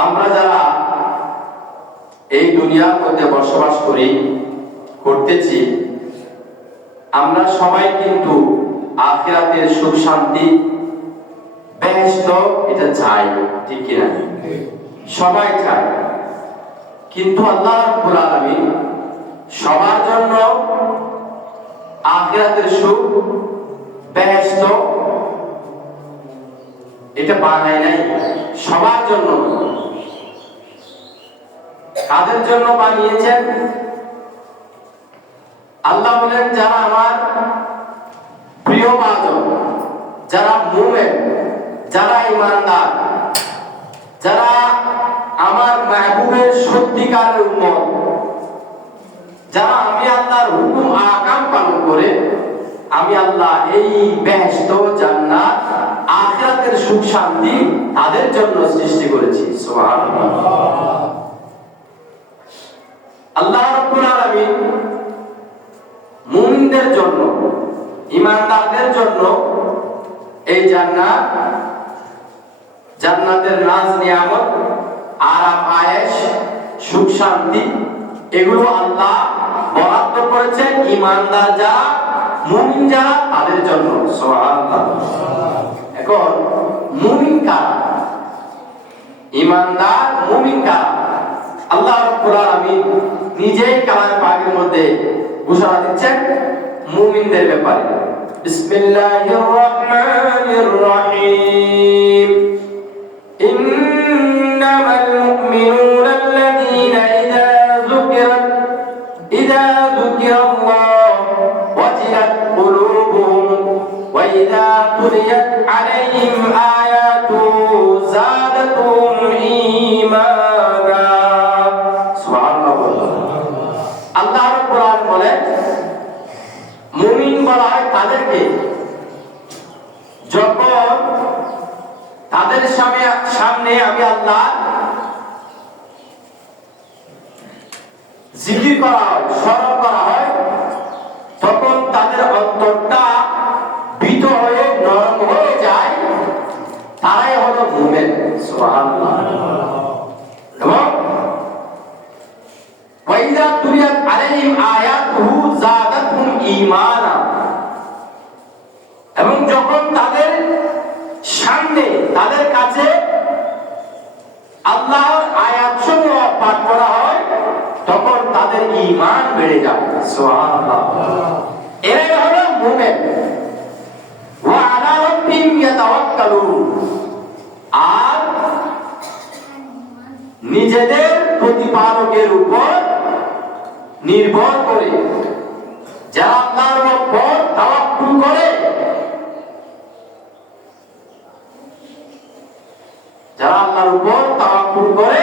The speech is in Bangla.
আমরা যারা এই দুনিয়ার মধ্যে বসবাস করতেছি, আমরা সবাই কিন্তু আখিরাতের সুখ শান্তি বেহেশত এটা চাই, ঠিক কিনা? সবাই চায়, কিন্তু আল্লাহ রাব্বুল আলামিন সবার জন্য আখিরাতের সুখ বেহেশত এটা বানায় নাই সবার জন্য। কাদের জন্য বানিয়েছেন? আল্লাহ বলেন, যারা আমার প্রিয় বাজন, যারা মুমিন, যারা ঈমানদার, যারা আমার মাহবুবের সত্যিকারের উম্মত, যারা আমি আল্লাহর হুকুম আহকাম পালন করে আমি আল্লাহ এই বেহেশত, জান্নাত, আখিরাতের সুখ শান্তি তাদের জন্য সৃষ্টি করেছি। সুবহানাল্লাহ। আল্লাহ রাব্বুল আলামিন মুমিনদের জন্য, ঈমানদারদের জন্য এই জান্নাত, জান্নাতের নাজ নিয়ামত, আরাম আয়েশ, সুখ শান্তি এগুলো আল্লাহ বরাদ্দ করেছেন ঈমানদার যারা, মুমিন যারা তাদের জন্য। সুবহানাল্লাহ। এখন মুমিন কারা? ঈমানদার মুমিন কারা? আল্লাহ রাব্বুল আলামিন নিজেই কালামে পাকের মধ্যে ঘোষণা দিচ্ছেন মুমিনদের ব্যাপারে। বিসমিল্লাহির রহমানির রহিম। ইন্নামাল মুমিনুনা আল্লাযীনা ইযা যুকিরাল্লাহ ওয়াজিলাত কুলুবুহুম ওয়া ইযা তুলিয়াত আলাইহিম আয়াতুহু যাদাতুহুম ঈমানা। আল্লাহ রাব্বুল আলামিন বলেন, মুমিন বলা হয় তাদেরকে যখন তাদের সামনে আমি আল্লাহ জিকির করা হয়, স্মরণ করা হয়, তখন তাদের অন্তরটা ভীত হয়ে নরম হয়ে যায়, তারাই হলো মুমিন। সুবহানাল্লাহ। এবং ওয়াইদা তুলিয়াত আলাইহিম আয়াতুহু যাদাতুহুম ঈমানা, এবং যখন তাদের সামনে, তাদের কাছে আল্লাহর আয়াতসমূহ পাঠ করা হয়, তখন তাদের ঈমান বেড়ে যায়। সুবহানাল্লাহ। এরাই হলো মুমিন। ওয়া আলা রাব্বিহিম ইয়াতাওয়াক্কালুন, আর নিজেদের প্রতিপালকের উপর নির্ভর করে যারা আল্লাহর উপর তাওয়াক্কুল করে, যারা আল্লাহর উপর তাওয়াক্কুল করে